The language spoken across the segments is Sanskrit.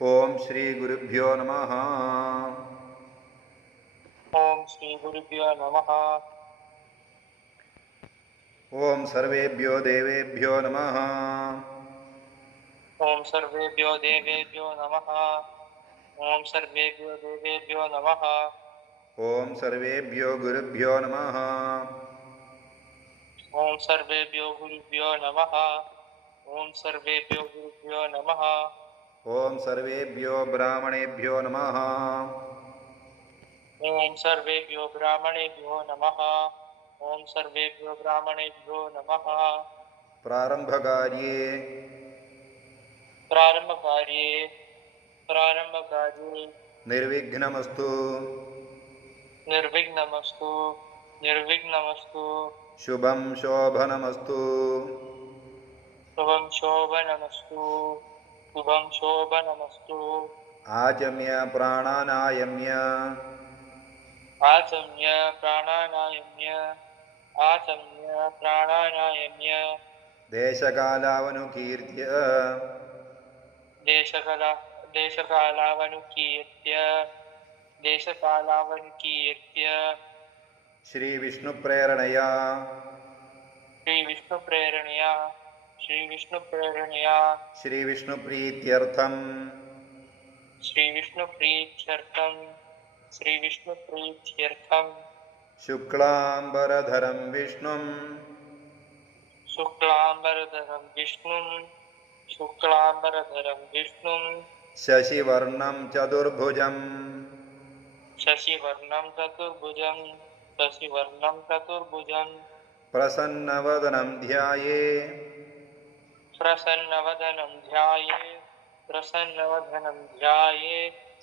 ಓಂ ಶ್ರೀ ಗುರುಭ್ಯೋ ನಮಃ. ಓಂ ಶ್ರೀ ಗುರುಭ್ಯೋ ನಮಃ. ಓಂ ಸರ್ವೇಭ್ಯೋ ದೇವೇಭ್ಯೋ ನಮಃ. ಓಂ ಸರ್ವೇಭ್ಯೋ ದೇವೇಭ್ಯೋ ನಮಃ. ಓಂ ಸರ್ವೇಭ್ಯೋ ದೇವೇಭ್ಯೋ ನಮಃ. ಓಂ ಸರ್ವೇಭ್ಯೋ ಗುರುಭ್ಯೋ ನಮಃ. ಓಂ ಸರ್ವೇಭ್ಯೋ ಗುರುಭ್ಯೋ ನಮಃ. ಓಂ ಸರ್ವೇಭ್ಯೋ ಗುರುಭ್ಯೋ ನಮಃ. ಓಂ ಸರ್ವೇಭ್ಯೋ ಬ್ರಾಹ್ಮಣೇಭ್ಯೋ ನಮಃ. ಓಂ ಸರ್ವೇಭ್ಯೋ ಬ್ರಾಹ್ಮಣೇಭ್ಯೋ ನಮಃ. ಓಂ ಸರ್ವೇಭ್ಯೋ ಬ್ರಾಹ್ಮಣೇಭ್ಯೋ ನಮಃ. ಪ್ರಾರಂಭಕಾರ್ಯೇ ಪ್ರಾರಂಭಕಾರ್ಯೇ ನಿರ್ವಿಘ್ನಮಸ್ತು. ನಿರ್ವಿಘ್ನಮಸ್ತು. ಶುಭಂ ಶೋಭನಮಸ್ತು. ಶುಭಂ ಶೋಭನಮಸ್ತು. ಆಚಮ್ಯ ಪ್ರಾಣಾನಾಯಮ್ಯ ಆಚಮ್ಯ ಪ್ರಾಣಾನಾಯಮ್ಯ ದೇಶಕಾಲಾವನುಕೀರ್ತ್ಯ ದೇಶಕಾಲಾವನುಕೀರ್ತ್ಯ ಶ್ರೀ ವಿಷ್ಣು ಪ್ರೇರಣೆಯ ಶ್ರೀ ವಿಷ್ಣು ಪ್ರೀತ್ಯರ್ಥಂ ಶುಕ್ಲಾಂಬರಧರಂ ವಿಷ್ಣುಂ ಶಶಿವರ್ಣಂ ಚತುರ್ಭುಜಂ ಪ್ರಸನ್ನವದನಂ ಧ್ಯಾಯೇ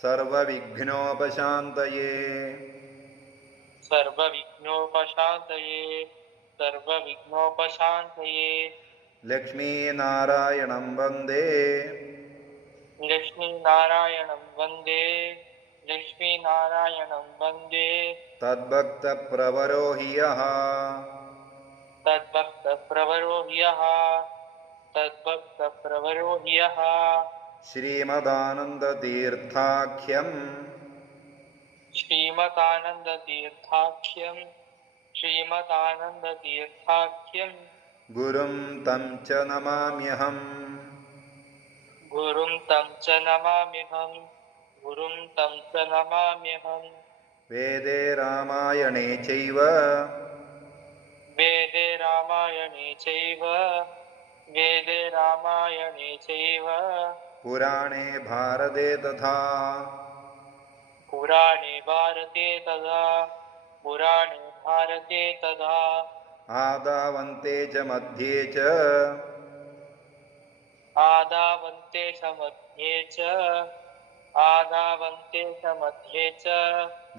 ಸರ್ವವಿಘ್ನೋಪಶಾಂತಯೇ. ಲಕ್ಷ್ಮೀನಾರಾಯಣಂ ವಂದೇ ತದ್ಭಕ್ತಪ್ರವರೋ ಹಿ ಯಃ ಶ್ರೀಮದಾನಂದತೀರ್ಥಾಖ್ಯಂ ಗುರುಂ ತಂ ಚ ನಮಾಮ್ಯಹಂ. ವೇದೇ ರಾಮಾಯಣೇ ಚೈವ ಪುರಾಣೇ ಭಾರತೆ ತಥಾ ಆದಾವಂತೆ ಚ ಮಧ್ಯೆ ಚ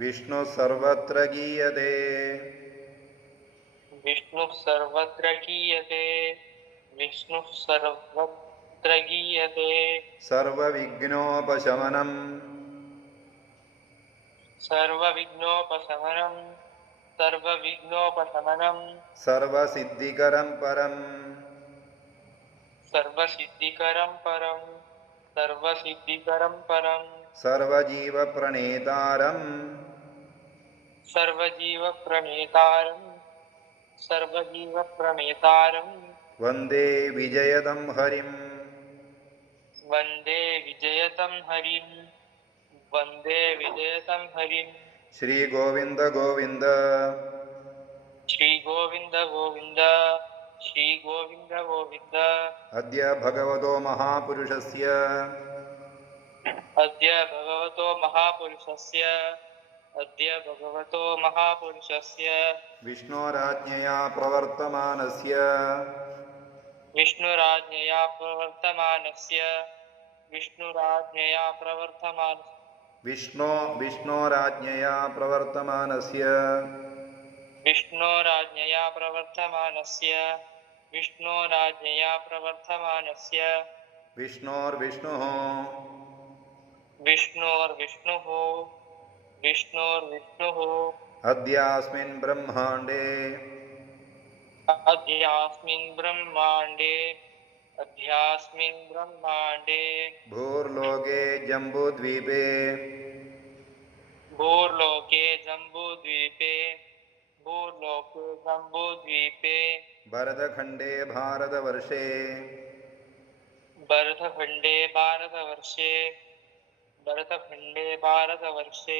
ವಿಷ್ಣು ಸರ್ವತ್ರ ಗೀಯತೆ. ಸರ್ವವಿಘ್ನೋಪಶಮನಂ ಸರ್ವಸಿದ್ಧಿಕರಂ ಪರಂ ಸರ್ವಜೀವಪ್ರಣೇತಾರಂ ವಂದೇ ವಿಜಯದಂ ಹರಿಂ. ಶ್ರೀ ಗೋವಿಂದ ಗೋವಿಂದ ಅದ್ಯ ಭಗವತೋ ಮಹಾಪುರುಷಸ್ಯ ವಿಷ್ಣೋರಾಜ್ಞೆಯ ಪ್ರವರ್ತಮಾನಸ್ಯ ವಿಷ್ಣೋರ್ವಿಷ್ಣುಃ ಅದ್ಯಾಸ್ಮಿನ್ ಬ್ರಹ್ಮಾಂಡೇ अध्यास्मिन् ब्रह्माण्डे भूर्लोके जम्बूद्वीपे भूर्लोके जम्बूद्वीपे भरतखण्डे भारतवर्षे भारतवर्षे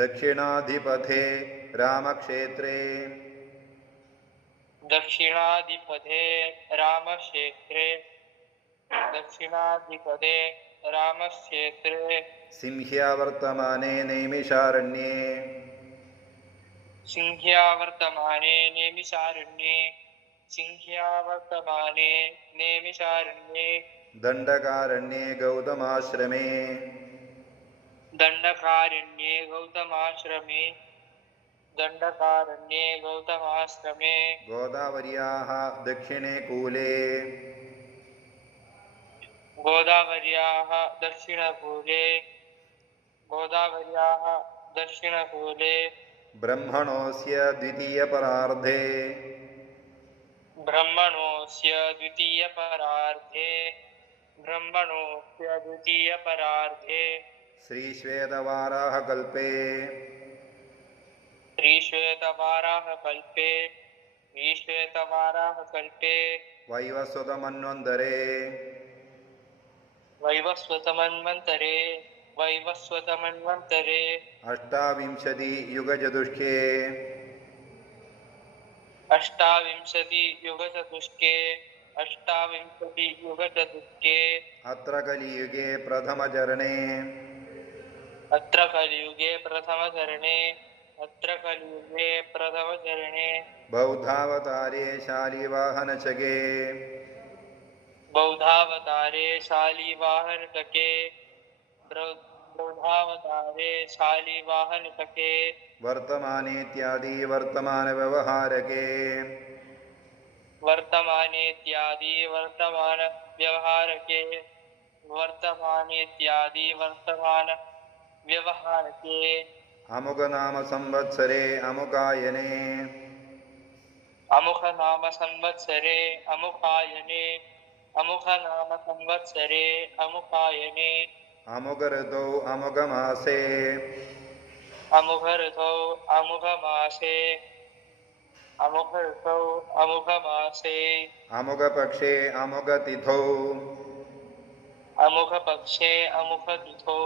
दक्षिणाधिपथे रामक्षेत्रे दक्षिणाधिपथे रामक्षेत्रे सिंह्यावर्तमाने नैमिषारण्ये सिंह्यावर्तमाने नेमिषारण्ये दण्डकारण्ये गौतमाश्रमे दण्डकारण्ये गौतमाश्रमे गोदावर्याः दक्षिणे कूले गोदावर्याः दक्षिणकूले ब्रह्मणोऽस्य द्वितीयपरार्धे ब्रह्मणोऽस्य द्वितीयपरार्धे श्रीश्वेतवाराहकल्पे श्रीश्वेतवाराहकल्पे वैवस्वतमन्वन्तरे वैवस्वतमन्वन्तरे अष्टाविंशतियुगचतुष्के अष्टाविंशतियुगचतुष्के अत्र कलियुगे प्रथमचरणे अत्र कलियुगे प्रथमचरणे बौद्धावतारे शालिवाहनचके बौद्धावतारे शालिवाहनचके वर्तमानेत्यादि वर्तमानव्यवहारके वर्तमानेत्यादि अमुकनाम संवत्सरे अमुकायने अमुखनाम संवत्सरे अमुखायने अमुकऋतौ अमुकमासे अमुखऋतौ अमुखमासे अमुकपक्षे अमुकतिथौ अमुखपक्षे अमुकतिथौ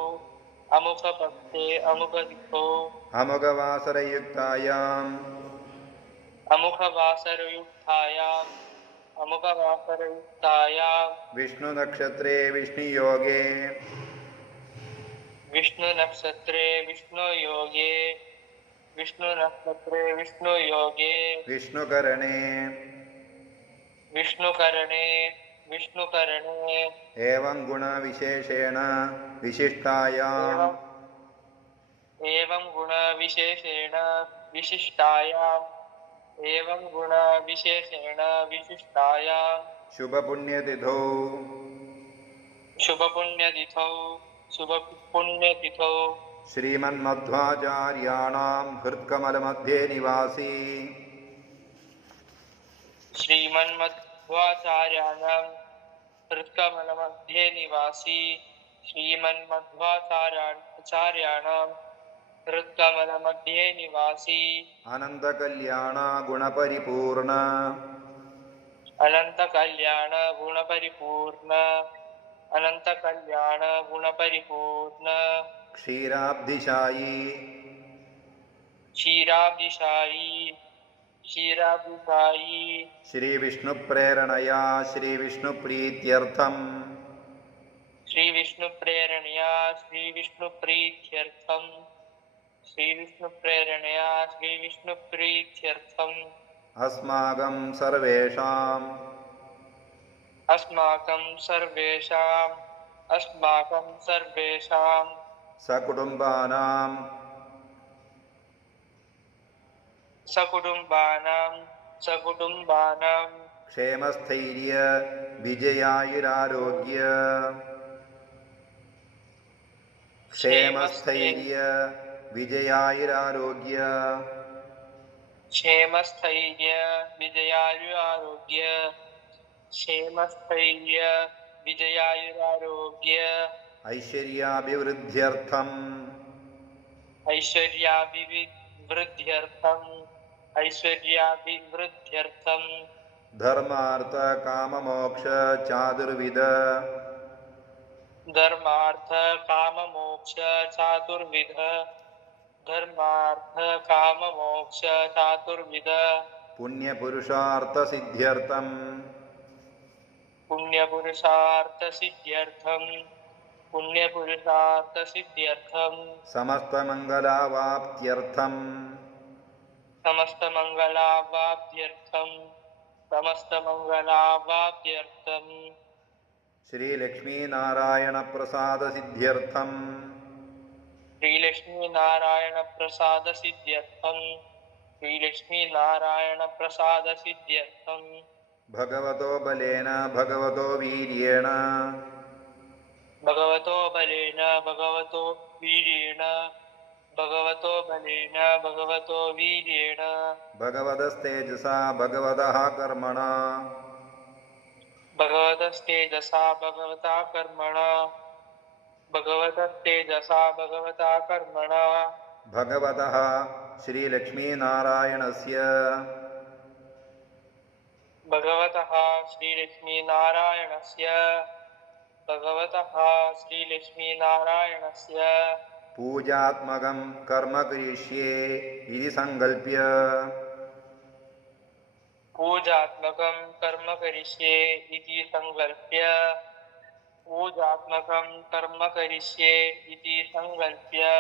अमुकवासरयुक्तायाम् अमुखवासरयुक्तायां विष्णुनक्षत्रे विष्णुयोगे विष्णुनक्षत्रे विष्णुयोगे विष्णुकरणे एवं गुणविशेषेण विशिष्टायाम् एवं गुणविशेषेण विशिष्टायां शुभपुण्यतिथौ श्रीमन्मध्वाचार्याणां हृत्कमलमध्ये निवासी श्रीमन्मध्वाचार्याणां हृत्कमलमध्ये निवासी अनन्तकल्याण गुणपरिपूर्ण अनन्तकल्याण गुणपरिपूर्ण क्षीराब्धिशायी क्षीराब्धिशायी श्रीविष्णुप्रेरणया श्रीविष्णुप्रीत्यर्थम् श्रीविष्णुप्रेरणया अस्माकं सर्वेषां सकुटुम्बानां क्षेमस्थैर्य विजयायुरारोग्य क्षेमस्थैर्य विजयायुरारोग्य क्षेमस्थैर्य विजयायुरारोग्य ऐश्वर्याभिवृद्ध्यर्थम् ऐश्वर्याभिवृद्ध्यर्थम् धर्मार्थ काममोक्ष चातुर्विध धर्मार्थ काम मोक्ष चातुर्विध धर्मार्थ काम मोक्ष चातुर्विध पुण्यपुरुषार्थ सिद्ध्यर्थम् पुण्यपुरुषार्थ सिद्ध्यर्थम समस्तमङ्गलावाप्त्यर्थम् समस्तमङ्गलावाप्त्यर्थम श्रीलक्ष्मीनारायणप्रसादसिद्ध्यर्थम् श्रीलक्ष्मीनारायण भगवतो बलेन भगवतो वीर्येण भगवतो बलेन भगवतो वीर्येण भगवतस्तेजसा भगवतः कर्मणा भगवतस्तेजसा भगवता कर्मणा भगवतः श्रीलक्ष्मीनारायणस्य भगवतः श्रीलक्ष्मीनारायणस्य पूजात्मकं कर्म करिष्ये इति संकल्प्य पूजात्मकं कर्म करिष्ये इति संकल्प्य